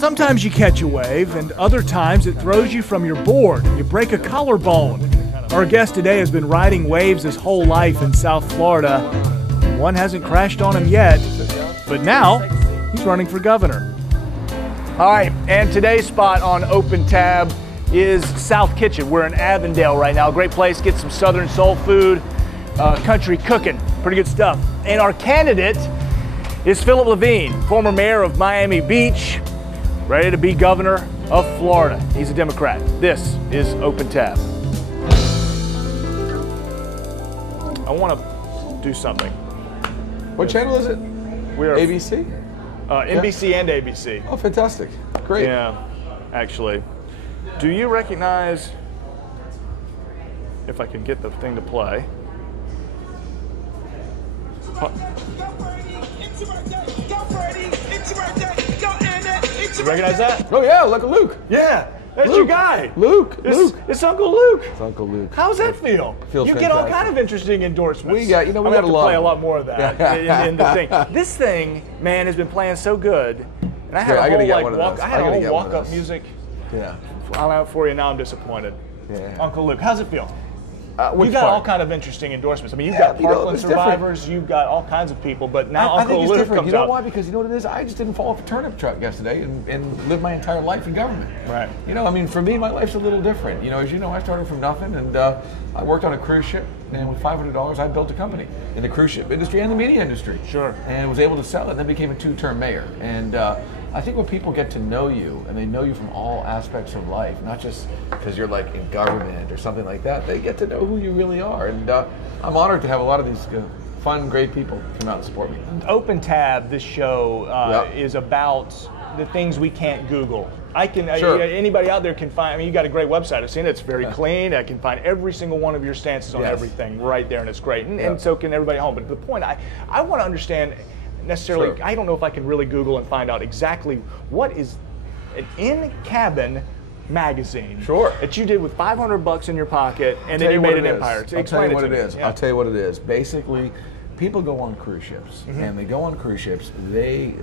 Sometimes you catch a wave, and other times it throws you from your board. You break a collarbone. Our guest today has been riding waves his whole life in South Florida. One hasn't crashed on him yet, but now he's running for governor. All right, and today's spot on Open Tab is South Kitchen. We're in Avondale right now. Great place, get some Southern soul food, country cooking, pretty good stuff. And our candidate is Philip Levine, former mayor of Miami Beach, ready to be governor of Florida. He's a Democrat. This is Open Tab. I want to do something. What channel is it? We are ABC? NBC and ABC. Oh, fantastic. Great. Yeah, actually. Do you recognize, if I can get the thing to play? You recognize that? Oh yeah, look at Luke. Yeah, that's Luke. your guy. Luke. It's Uncle Luke. It's Uncle Luke. How's that feel? Feels you get all fantastic. kind of interesting endorsements. We got, we got have a to lot. play a lot more of that in the thing. This thing, man, has been playing so good, and I had a whole walk-up music. Yeah. Out for you. Now I'm disappointed. Yeah. Uncle Luke, how's it feel? You got fun. all kind of interesting endorsements. I mean, you've got Parkland survivors, you've got all kinds of people, but now I Uncle think it's Luke different. comes You know out. why? Because you know what it is? I just didn't fall off a turnip truck yesterday and live my entire life in government. Right. You know, I mean, for me, my life's a little different. You know, as you know, I started from nothing, and I worked on a cruise ship, and with $500, I built a company in the cruise ship industry and the media industry. Sure. And was able to sell it, and then became a two-term mayor. And I think when people get to know you, and they know you from all aspects of life, not just because you're like in government or something like that, they get to know who you really are. And I'm honored to have a lot of these fun, great people come out and support me. Open Tab, this show, is about the things we can't Google. Sure. Anybody out there can find, I mean, you got a great website. I've seen it. It's very clean. I can find every single one of your stances on everything right there, and it's great. And so can everybody at home. But the point, I want to understand necessarily, I don't know if I can really Google and find out exactly what is an in-cabin magazine that you did with $500 in your pocket, and then you made an empire. I'll tell you what it is. Yeah. I'll tell you what it is. Basically, people go on cruise ships, and they go on cruise ships. They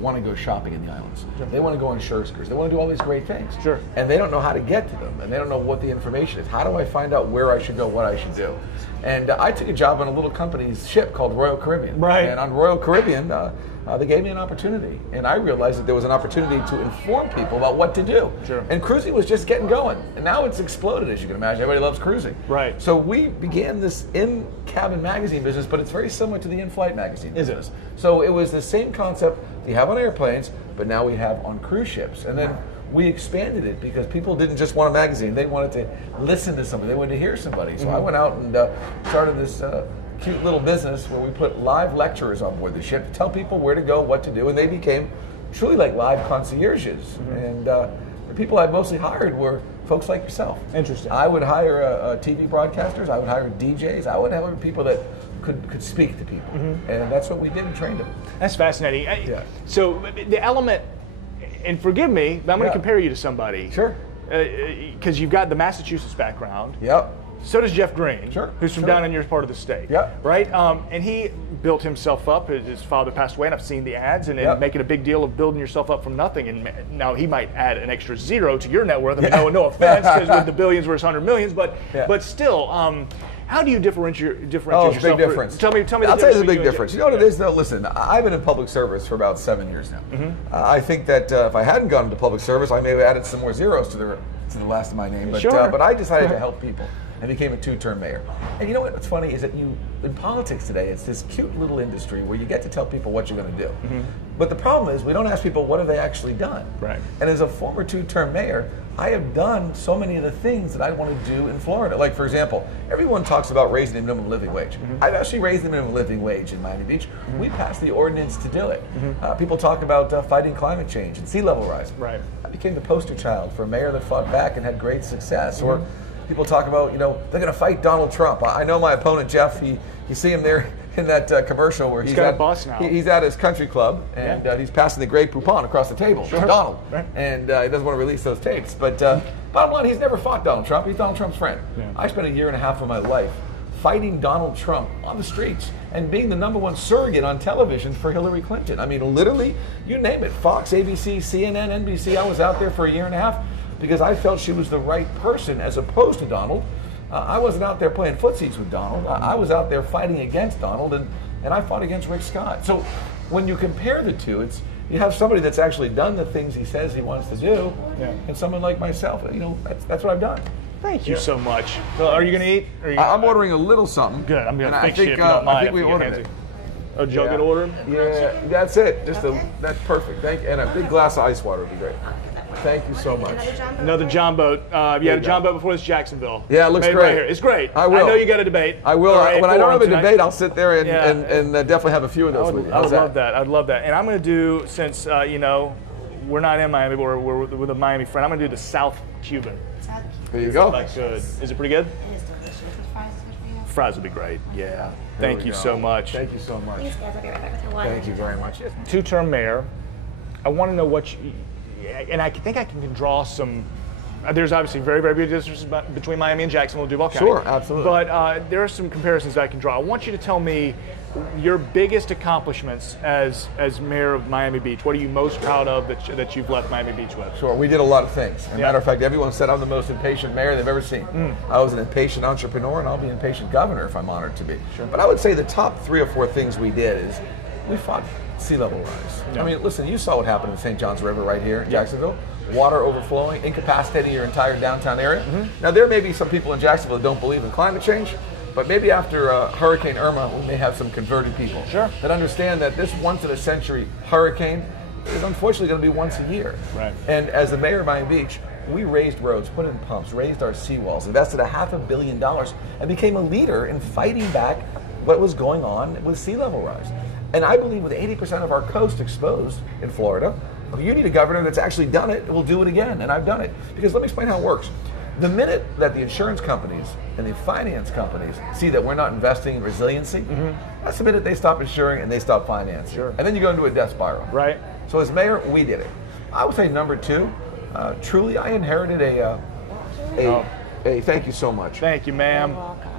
want to go shopping in the islands. They want to go on shirskers. They want to do all these great things. And they don't know how to get to them, and they don't know what the information is. How do I find out where I should go, what I should do? And I took a job on a little company's ship called Royal Caribbean. And on Royal Caribbean, they gave me an opportunity, and I realized that there was an opportunity to inform people about what to do. And cruising was just getting going, and now it's exploded, as you can imagine. Everybody loves cruising. So we began this in-cabin magazine business, but it's very similar to the in-flight magazine business. So it was the same concept that you have on airplanes, but now we have on cruise ships. And then we expanded it because people didn't just want a magazine. They wanted to listen to somebody. They wanted to hear somebody. So I went out and started this cute little business where we put live lecturers on board the ship to tell people where to go, what to do, and they became truly like live concierges. And the people I mostly hired were folks like yourself. Interesting. I would hire TV broadcasters. I would hire DJs. I would hire people that could speak to people. And that's what we did and trained them. That's fascinating. So the element, and forgive me, but I'm going to compare you to somebody. Because you've got the Massachusetts background. So does Jeff Green, who's from down in your part of the state. Right? And he built himself up. His father passed away, and I've seen the ads, and making a big deal of building yourself up from nothing. And now he might add an extra zero to your net worth. I mean, no offense, because with the billions versus 100 millions, but still, how do you differentiate yourself? It's a big difference. Tell me. I'll tell you the big difference. You know what it is, though? Listen, I've been in public service for about 7 years now. I think that if I hadn't gone into public service, I may have added some more zeros to the last of my name. But I decided to help people and became a two-term mayor. And you know what's funny is that in politics today, it's this cute little industry where you get to tell people what you're going to do. But the problem is we don't ask people what have they actually done. And as a former two-term mayor, I have done so many of the things that I want to do in Florida. Like, for example, everyone talks about raising the minimum living wage. I've actually raised the minimum living wage in Miami Beach. We passed the ordinance to do it. People talk about fighting climate change and sea level rise. I became the poster child for a mayor that fought back and had great success. Or people talk about, they're going to fight Donald Trump. I know my opponent, Jeff, you see him there in that commercial where he's got a boss now. He's at his country club, and he's passing the Grey Poupon across the table to Donald. And he doesn't want to release those tapes. But bottom line, he's never fought Donald Trump. He's Donald Trump's friend. I spent a year and a half of my life fighting Donald Trump on the streets and being the #1 surrogate on television for Hillary Clinton. I mean, literally, you name it, Fox, ABC, CNN, NBC, I was out there for a year and a half because I felt she was the right person as opposed to Donald. I wasn't out there playing footsies with Donald. I was out there fighting against Donald, and I fought against Rick Scott. So when you compare the two, you have somebody that's actually done the things he says he wants to do, and someone like myself. You know, that's what I've done. Thank you so much. So are you going to eat? I'm ordering a little something. Good. I'm going to fix you if you don't mind. I think we ordered it. Oh, did y'all get ordered? Yeah, that's it. That's perfect. Thank you. And a big glass of ice water would be great. Thank you so much. Another John boat. You had a John boat before this Jacksonville. Yeah, it looks great. Right here. It's great. I will. I know you got a debate. I will. When I don't have a debate, I'll sit there and definitely have a few of those with you. I would love that. I'd love that. And I'm going to do, since, you know, we're not in Miami, but we're with a Miami friend, I'm going to do the South Cuban. There you go. That's good. Is it pretty good? It is delicious. With fries, is good for you. Fries would be great. Yeah. Thank you so much. Thank you so much. Thanks, guys. I'll be right back with your water. Thank you very much. Two-term mayor. I want to know what you, and I think I can draw some. There's obviously very, very big differences between Miami and Jacksonville, Duval County. Sure, absolutely. But there are some comparisons I can draw. I want you to tell me your biggest accomplishments as mayor of Miami Beach. What are you most proud of that you've left Miami Beach with? Sure, we did a lot of things. As a matter of fact, everyone said I'm the most impatient mayor they've ever seen. I was an impatient entrepreneur, and I'll be an impatient governor if I'm honored to be. Sure. But I would say the top 3 or 4 things we did is we fought sea level rise. I mean, listen, you saw what happened in St. John's River right here in Jacksonville. Water overflowing, incapacitating your entire downtown area. Now, there may be some people in Jacksonville that don't believe in climate change, but maybe after Hurricane Irma, we may have some converted people that understand that this once-in-a-century hurricane is unfortunately going to be once a year. Right. And as the mayor of Miami Beach, we raised roads, put in pumps, raised our seawalls, invested $500 million, and became a leader in fighting back what was going on with sea level rise. And I believe with 80% of our coast exposed in Florida, you need a governor that's actually done it and will do it again, and I've done it. Because let me explain how it works. The minute that the insurance companies and the finance companies see that we're not investing in resiliency, that's the minute they stop insuring and they stop financing. Sure. And then you go into a death spiral. Right. So as mayor, we did it. I would say number 2, truly I inherited thank you so much. Thank you, ma'am.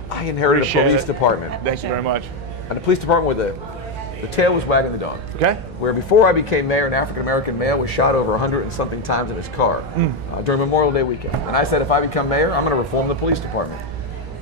I inherited a police department. Thank you very much. And a police department where the tail was wagging the dog. Okay. Where before I became mayor, an African-American male was shot over 100 and something times in his car during Memorial Day weekend. And I said, if I become mayor, I'm going to reform the police department.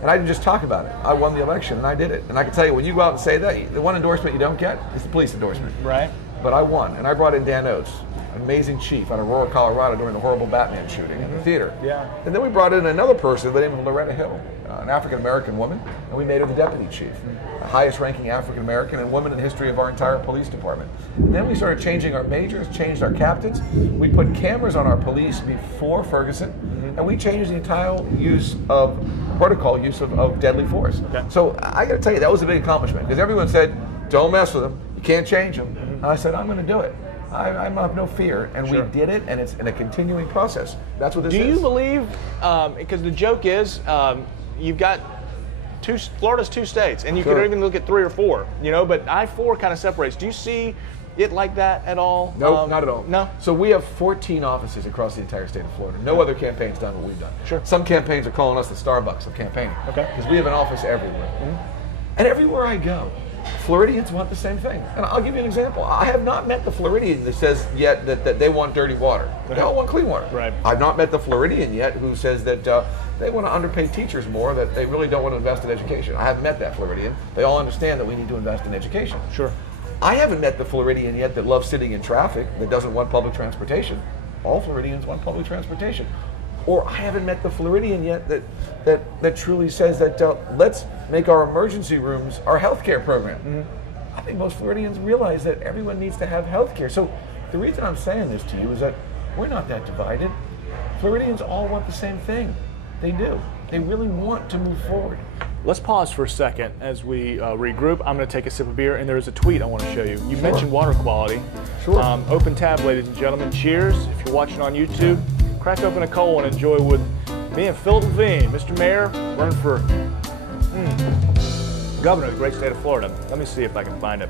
And I didn't just talk about it. I won the election, and I did it. And I can tell you, when you go out and say that, the one endorsement you don't get is the police endorsement. Right. But I won, and I brought in Dan Oates, an amazing chief out of Aurora, Colorado during the horrible Batman shooting in the theater. Yeah. And then we brought in another person by the name of Loretta Hill, an African-American woman, and we made her the deputy chief, the highest ranking African-American and woman in the history of our entire police department. And then we started changing our majors, changed our captains. We put cameras on our police before Ferguson, and we changed the entire protocol use of deadly force. Okay. So I got to tell you, that was a big accomplishment, because everyone said, don't mess with them, you can't change them. And I said, I'm going to do it. I have no fear, and we did it, and it's in a continuing process. That's what this is. Do you believe, because the joke is, you've got Florida's 2 states, and you could even look at 3 or 4, you know, but I-4 kind of separates. Do you see it like that at all? No, not at all. No? So we have 14 offices across the entire state of Florida. No other campaign's done what we've done. Sure. Some campaigns are calling us the Starbucks of campaigning. Okay. Because we have an office everywhere. And everywhere I go, Floridians want the same thing. And I'll give you an example. I have not met the Floridian that says yet that they want dirty water. They all want clean water. Right. I've not met the Floridian yet who says that they want to underpay teachers more, that they really don't want to invest in education. I haven't met that Floridian. They all understand that we need to invest in education. Sure. I haven't met the Floridian yet that loves sitting in traffic, that doesn't want public transportation. All Floridians want public transportation. Or I haven't met the Floridian yet that truly says that let's make our emergency rooms our healthcare program. I think most Floridians realize that everyone needs to have healthcare. So the reason I'm saying this to you is that we're not that divided. Floridians all want the same thing. They do. They really want to move forward. Let's pause for a second as we regroup. I'm going to take a sip of beer, and there is a tweet I want to show you. You mentioned water quality. Sure. Open tab, ladies and gentlemen. Cheers. If you're watching on YouTube, crack open a cold and enjoy with me and Philip Levine. Mr. Mayor, running for governor of the great state of Florida. Let me see if I can find it.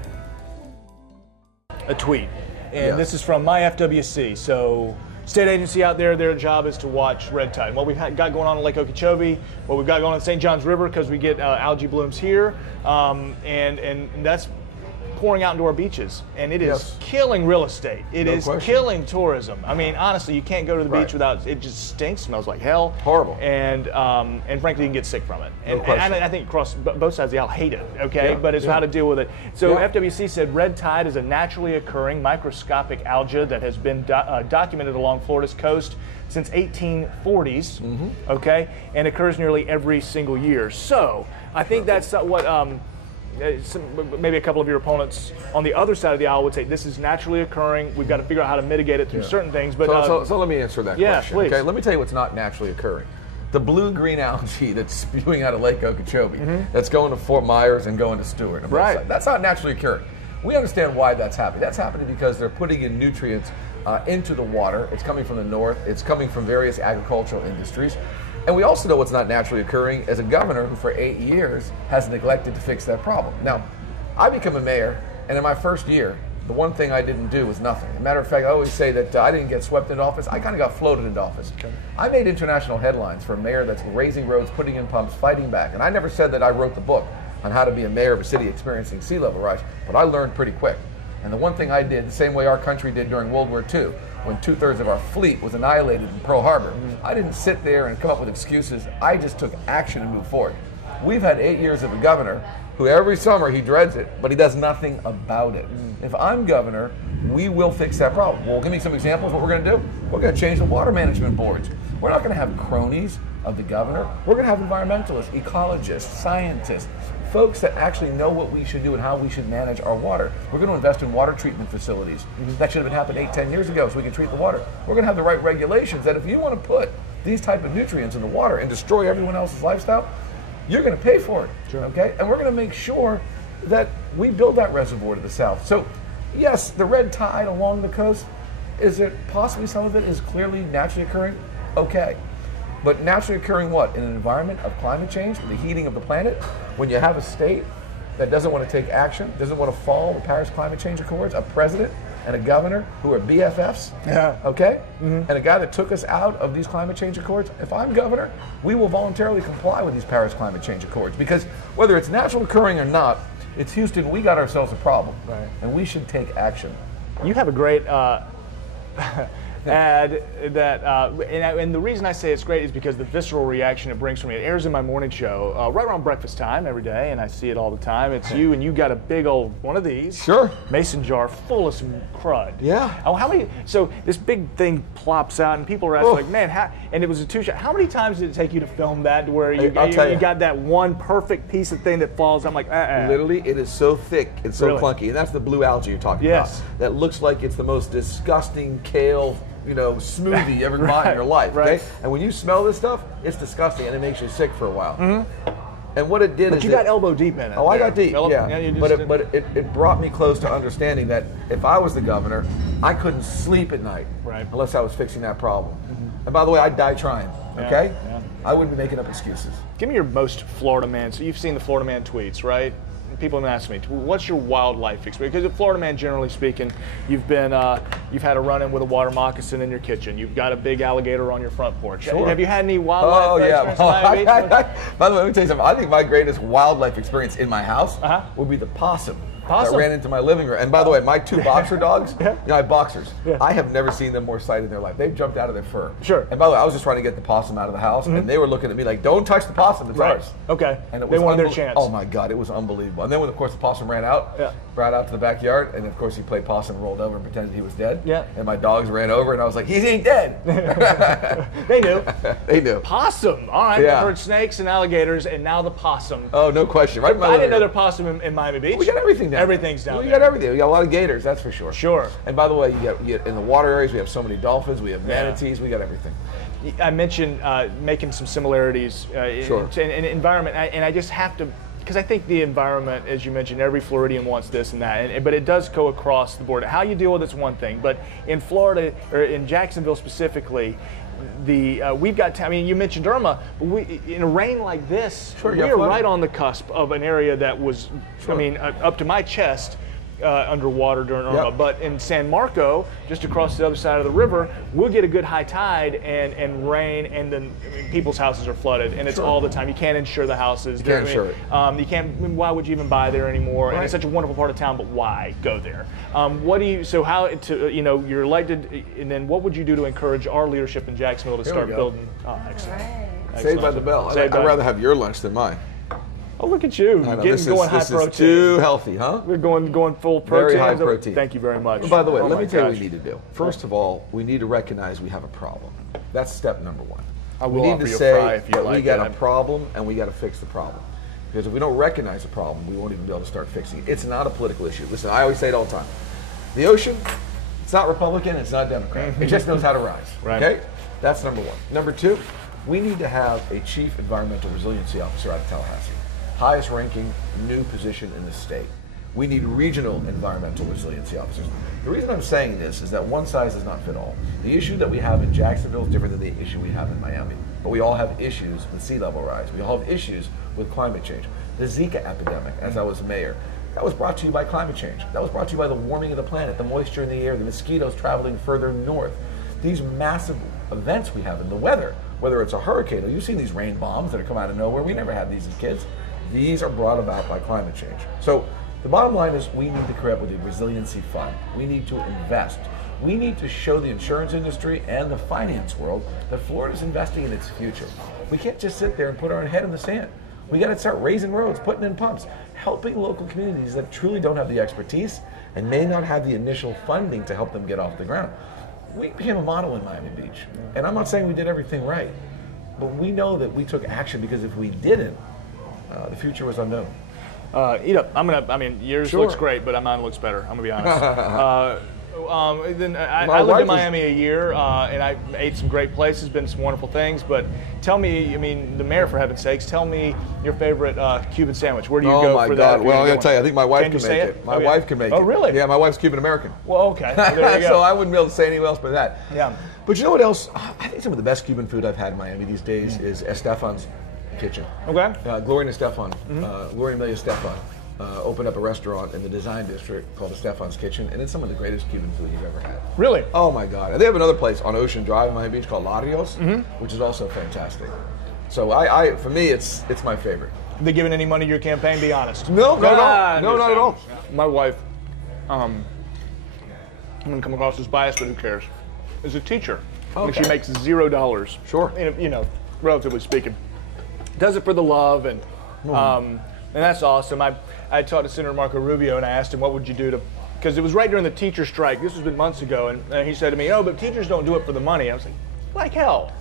A tweet. And this is from my FWC. So state agency out there, their job is to watch red tide. What we've got going on in Lake Okeechobee, what we've got going on in St. Johns River, because we get algae blooms here, and that's pouring out into our beaches, and it is killing real estate. It is killing tourism. I mean, honestly, you can't go to the beach without, it just stinks, smells like hell. Horrible. And frankly, you can get sick from it. And I think across both sides of the aisle hate it, okay? But it's how to deal with it. So FWC said red tide is a naturally occurring microscopic algae that has been documented along Florida's coast since 1840s, okay? And occurs nearly every single year. So I think that's what maybe a couple of your opponents on the other side of the aisle would say this is naturally occurring. We've got to figure out how to mitigate it through certain things. But so let me answer that question. Please. Okay, let me tell you what's not naturally occurring. The blue-green algae that's spewing out of Lake Okeechobee, that's going to Fort Myers and going to Stewart. That's not naturally occurring. We understand why that's happening. That's happening because they're putting in nutrients into the water. It's coming from the north. It's coming from various agricultural industries. And we also know what's not naturally occurring as a governor who for 8 years has neglected to fix that problem. Now, I become a mayor, and in my first year, the one thing I didn't do was nothing. As a matter of fact, I always say that I didn't get swept into office. I kind of got floated into office. I made international headlines for a mayor that's raising roads, putting in pumps, fighting back. And I never said that I wrote the book on how to be a mayor of a city experiencing sea level rise, but I learned pretty quick. And the one thing I did, the same way our country did during World War II, when 2/3 of our fleet was annihilated in Pearl Harbor, I didn't sit there and come up with excuses. I just took action and moved forward. We've had 8 years of a governor who every summer he dreads it, but he does nothing about it. If I'm governor, we will fix that problem. Well, give me some examples of what we're going to do. We're going to change the water management boards. We're not going to have cronies of the governor. We're going to have environmentalists, ecologists, scientists, folks that actually know what we should do and how we should manage our water. We're going to invest in water treatment facilities. That should have been happened 8, 10 years ago so we can treat the water. We're going to have the right regulations that if you want to put these type of nutrients in the water and destroy everyone else's lifestyle, you're going to pay for it, okay? And we're going to make sure that we build that reservoir to the south. So, yes, the red tide along the coast, is it possibly some of it is clearly naturally occurring? Okay. But naturally occurring what? In an environment of climate change, the heating of the planet, when you have a state that doesn't want to take action, doesn't want to follow the Paris Climate Change Accords, a president and a governor who are BFFs, okay? And a guy that took us out of these climate change accords, if I'm governor, we will voluntarily comply with these Paris Climate Change Accords because whether it's natural occurring or not, it's Houston, we got ourselves a problem, and we should take action. You have a great ad that, and the reason I say it's great is because the visceral reaction it brings from me. It airs in my morning show right around breakfast time every day, and I see it all the time. It's you, and you got a big old one of these mason jar full of some crud. Oh, how many? So this big thing plops out, and people are asking like, man, how? And it was a 2-shot. How many times did it take you to film that to where you got that one perfect piece of thing that falls? I'm like, literally, it is so thick, it's so clunky, and that's the blue algae you're talking about. That looks like it's the most disgusting kale, smoothie you ever bought in your life. Okay? And when you smell this stuff, it's disgusting and it makes you sick for a while. And what it did is you got elbow deep in it. Oh, I got deep. But it brought me close to understanding that if I was the governor, I couldn't sleep at night unless I was fixing that problem. And by the way, I'd die trying. Okay? I wouldn't be making up excuses. Give me your most Florida man. So you've seen the Florida man tweets, right? People have asked me, what's your wildlife experience? Because a Florida man, generally speaking, you've had a run-in with a water moccasin in your kitchen. You've got a big alligator on your front porch. Have you had any wildlife experience in Miami Beach? By the way, let me tell you something. I think my greatest wildlife experience in my house would be the possum. That ran into my living room. And by the way, my 2 boxer dogs, I have boxers. I have never seen them more excited in their life. They've jumped out of their fur. And by the way, I was just trying to get the possum out of the house, and they were looking at me like, don't touch the possum, it's ours. And it was they wanted their chance. Oh my God, it was unbelievable. And then when, of course, the possum ran out, brought out to the backyard, and of course he played possum, rolled over and pretended he was dead. And my dogs ran over, and I was like, he ain't dead. They knew. They knew. Possum. All right, I've heard snakes and alligators, and now the possum. Oh, no question. Right. I didn't know there was possum in Miami Beach. We got everything down Everything's down there. We got everything. We got a lot of gators, that's for sure. And by the way, you get in the water areas, we have so many dolphins, we have manatees, we got everything. I mentioned making some similarities in environment, and I just have to, because I think the environment, as you mentioned, every Floridian wants this and that, but it does go across the board. How you deal with it's one thing, but in Florida, or in Jacksonville specifically, we've got, you mentioned Irma, but in a rain like this, we are right on the cusp of an area that was, up to my chest. underwater during Irma. But in San Marco, just across the other side of the river, we'll get a good high tide and rain, and then people's houses are flooded, and it's all the time. You can't insure the houses. You can't insure it. You can't. Why would you even buy there anymore? And it's such a wonderful part of town, but why go there? What do you? So how to? You're elected, and then what would you do to encourage our leadership in Jacksonville to start building? Oh, excellent. Saved by the bell. I'd rather have your lunch than mine. Oh, look at you. Going high protein. This is too healthy, huh? We're going full protein. Very high protein. Thank you very much. And by the way, let me tell you what we need to do. First of all, we need to recognize we have a problem. That's step number one. We need to say that we got a problem and we got to fix the problem. Because if we don't recognize the problem, we won't even be able to start fixing it. It's not a political issue. Listen, I always say it all the time. The ocean, it's not Republican, it's not Democrat. It just knows how to rise. Okay? That's number one. Number two, we need to have a chief environmental resiliency officer out of Tallahassee. Highest ranking new position in the state. We need regional environmental resiliency officers. The reason I'm saying this is that one size does not fit all. The issue that we have in Jacksonville is different than the issue we have in Miami. But we all have issues with sea level rise. We all have issues with climate change. The Zika epidemic, as I was mayor, that was brought to you by climate change. That was brought to you by the warming of the planet, the moisture in the air, the mosquitoes traveling further north. These massive events we have in the weather, whether it's a hurricane, or you've seen these rain bombs that have come out of nowhere. We never had these as kids. These are brought about by climate change. So the bottom line is we need to come up with a resiliency fund. We need to invest. We need to show the insurance industry and the finance world that Florida's investing in its future. We can't just sit there and put our head in the sand. We got to start raising roads, putting in pumps, helping local communities that truly don't have the expertise and may not have the initial funding to help them get off the ground. We became a model in Miami Beach. And I'm not saying we did everything right, but we know that we took action because if we didn't, the future was unknown. Yours looks great, but mine looks better. I'm gonna be honest. I lived in Miami a year, and I ate some great places, been to some wonderful things. But tell me, the mayor, for heaven's sakes, tell me your favorite Cuban sandwich. Where do you go for that? Oh my God! Well, I'm gonna tell you, I think my wife can make it. My wife can make it. Oh, really? Yeah, my wife's Cuban American. Well, okay. Well, there you go. So I wouldn't be able to say anything else but that. Yeah. But you know what else? I think some of the best Cuban food I've had in Miami these days is Estefan's Kitchen. Okay. Gloria Estefan, Gloria Amelia Estefan, opened up a restaurant in the Design District called Estefan's Kitchen, and it's some of the greatest Cuban food you've ever had. Really? Oh my God! And they have another place on Ocean Drive in Miami Beach called Larios, which is also fantastic. So for me, it's my favorite. Are they giving any money to your campaign? Be honest. No, not at all. My wife, I'm gonna come across as biased, but who cares? Is a teacher. Okay. And she makes $0. Sure. Relatively speaking. Does it for the love, and that's awesome. I talked to Senator Marco Rubio, and I asked him, what would you do to, because it was right during the teacher strike. This has been months ago, and he said to me, but teachers don't do it for the money. I was like hell.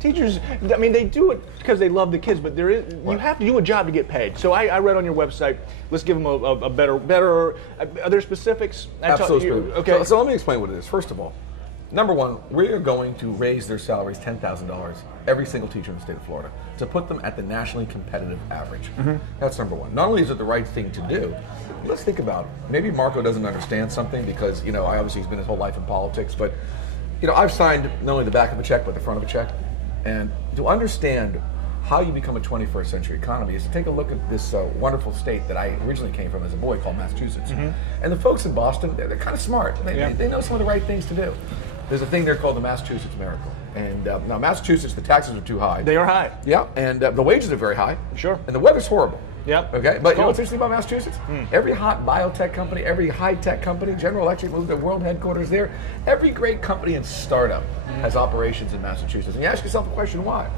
Teachers, they do it because they love the kids, but you have to do a job to get paid. So I read on your website, let's give them a better, are there specifics? Absolutely. Okay. So let me explain what it is. First of all, number one, we are going to raise their salaries $10,000, every single teacher in the state of Florida, to put them at the nationally competitive average. That's number one. Not only is it the right thing to do, let's think about it. Maybe Marco doesn't understand something because, obviously he's been his whole life in politics, but, I've signed not only the back of a check, but the front of a check. And to understand how you become a 21st century economy is to take a look at this wonderful state that I originally came from as a boy called Massachusetts. And the folks in Boston, they're kind of smart. They know some of the right things to do. There's a thing there called the Massachusetts Miracle. And now Massachusetts, the taxes are too high. They are high. Yeah, and the wages are very high. Sure. And the weather's horrible. Yep. Okay, but you know what's interesting about Massachusetts? Every hot biotech company, every high-tech company, General Electric moved their world headquarters there. Every great company and startup has operations in Massachusetts. And you ask yourself a question, why?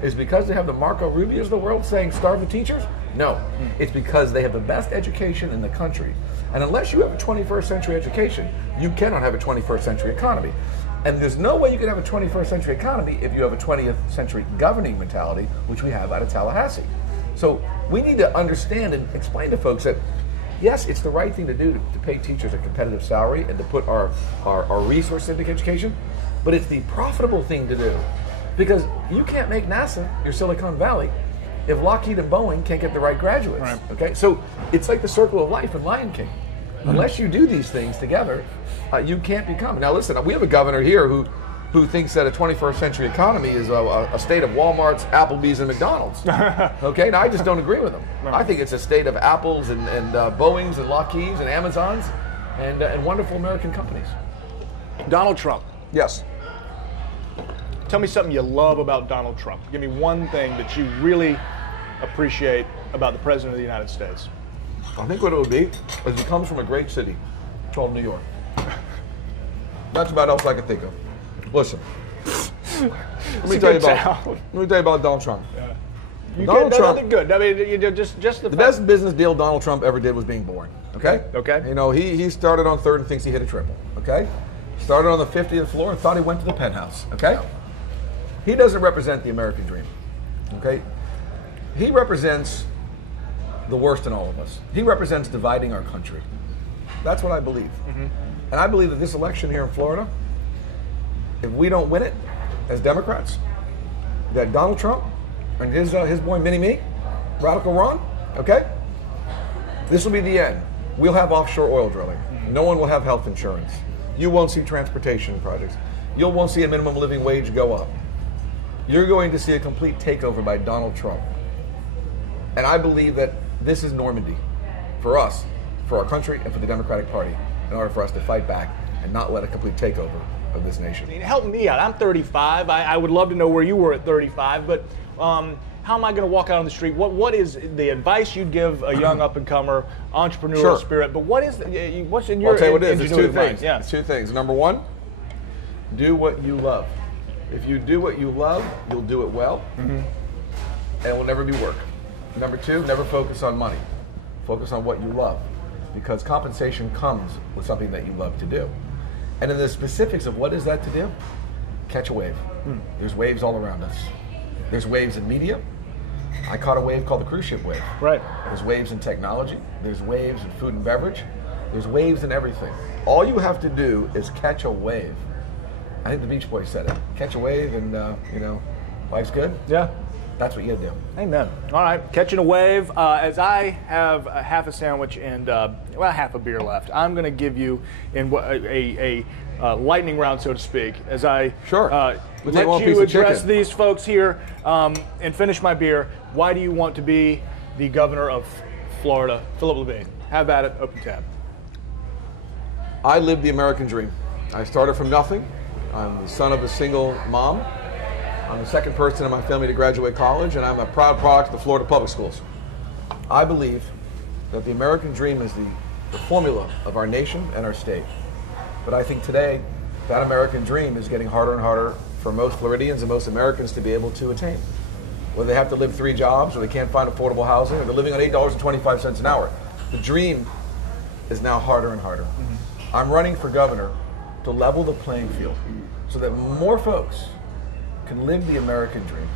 Is because they have the Marco Rubios of the world saying starve the teachers? No. It's because they have the best education in the country. And unless you have a 21st century education, you cannot have a 21st century economy. And there's no way you can have a 21st century economy if you have a 20th century governing mentality, which we have out of Tallahassee. So we need to understand and explain to folks that, yes, it's the right thing to do to pay teachers a competitive salary and to put our resources into education, but it's the profitable thing to do. Because you can't make NASA your Silicon Valley if Lockheed and Boeing can't get the right graduates. Right. Okay, so it's like the circle of life in Lion King. Unless you do these things together, you can't become. Now listen, we have a governor here who thinks that a 21st century economy is a state of Walmart's, Applebee's, and McDonald's. Okay, now I just don't agree with him. I think it's a state of Apples and Boeings and Lockheeds and Amazons and wonderful American companies. Donald Trump. Yes. Tell me something you love about Donald Trump. Give me one thing that you really appreciate about the President of the United States. I think what it would be is he comes from a great city called New York. That's about all I can think of. Listen, let me tell you about Donald Trump. Yeah. Donald Trump, nothing good. I mean, just the best business deal Donald Trump ever did was being born. Okay. Okay. You know, he started on 3rd and thinks he hit a triple. Okay. Started on the 50th floor and thought he went to the penthouse. Okay. He doesn't represent the American dream. Okay. He represents the worst in all of us. He represents dividing our country. That's what I believe. And I believe that this election here in Florida, if we don't win it as Democrats, that Donald Trump and his boy Mini-Me, Radical Ron, okay, this will be the end. We'll have offshore oil drilling. No one will have health insurance. You won't see transportation projects. You won't see a minimum living wage go up. You're going to see a complete takeover by Donald Trump. And I believe that this is Normandy for us, for our country, and for the Democratic Party in order for us to fight back and not let a complete takeover of this nation. Help me out. I'm 35. I would love to know where you were at 35, but how am I going to walk out on the street? What is the advice you'd give a young up-and-comer entrepreneurial spirit? But what's in your I'll tell you what it is. It's two advice? things. Yeah. It's two things. Number one, do what you love. If you do what you love, you'll do it well, and it will never be work. Number two, never focus on money. Focus on what you love, because compensation comes with something that you love to do. And in the specifics of what is that to do, catch a wave. There's waves all around us. There's waves in media. I caught a wave called the cruise ship wave. Right. There's waves in technology. There's waves in food and beverage. There's waves in everything. All you have to do is catch a wave. I think the Beach Boys said it. Catch a wave and, life's good. Yeah. That's what you do. Amen. All right, catching a wave. As I have a half a sandwich and half a beer left, I'm going to give you in a lightning round, so to speak, as I let you address these folks here and finish my beer. Why do you want to be the governor of Florida, Philip Levine? Have at it. Open tab. I live the American dream. I started from nothing. I'm the son of a single mom. I'm the second person in my family to graduate college, and I'm a proud product of the Florida public schools. I believe that the American dream is the formula of our nation and our state. But I think today, that American dream is getting harder and harder for most Floridians and most Americans to be able to attain. Whether they have to live 3 jobs, or they can't find affordable housing, or they're living on $8.25 an hour. The dream is now harder and harder. I'm running for governor to level the playing field so that more folks can live the American dream.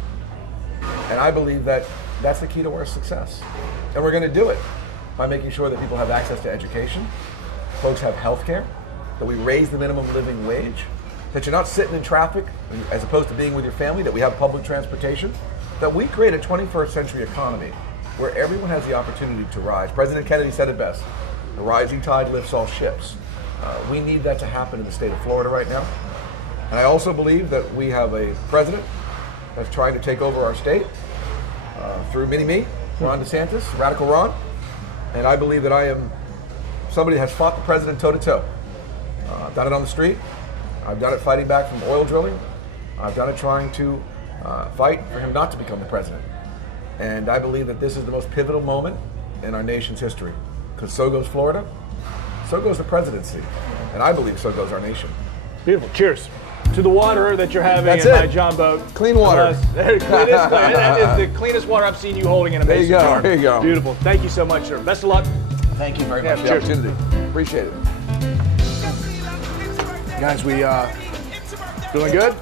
And I believe that that's the key to our success. And we're going to do it by making sure that people have access to education, folks have health care, that we raise the minimum living wage, that you're not sitting in traffic as opposed to being with your family, that we have public transportation, that we create a 21st century economy where everyone has the opportunity to rise. President Kennedy said it best, the rising tide lifts all ships. We need that to happen in the state of Florida right now. And I also believe that we have a president that's trying to take over our state through Mini-Me, Ron DeSantis, Radical Ron. And I believe that I am somebody that has fought the president toe-to-toe. I've done it on the street. I've done it fighting back from oil drilling. I've done it trying to fight for him not to become the president. And I believe that this is the most pivotal moment in our nation's history. Because so goes Florida, so goes the presidency. And I believe so goes our nation. Beautiful. Cheers. To the water that you're having That's in it. my John boat. Clean water. That is the cleanest water I've seen you holding in a mason jar. There you go. Beautiful. Thank you so much, sir. Best of luck. Thank you very much for the cheers. opportunity. Appreciate it. Guys, we feeling good?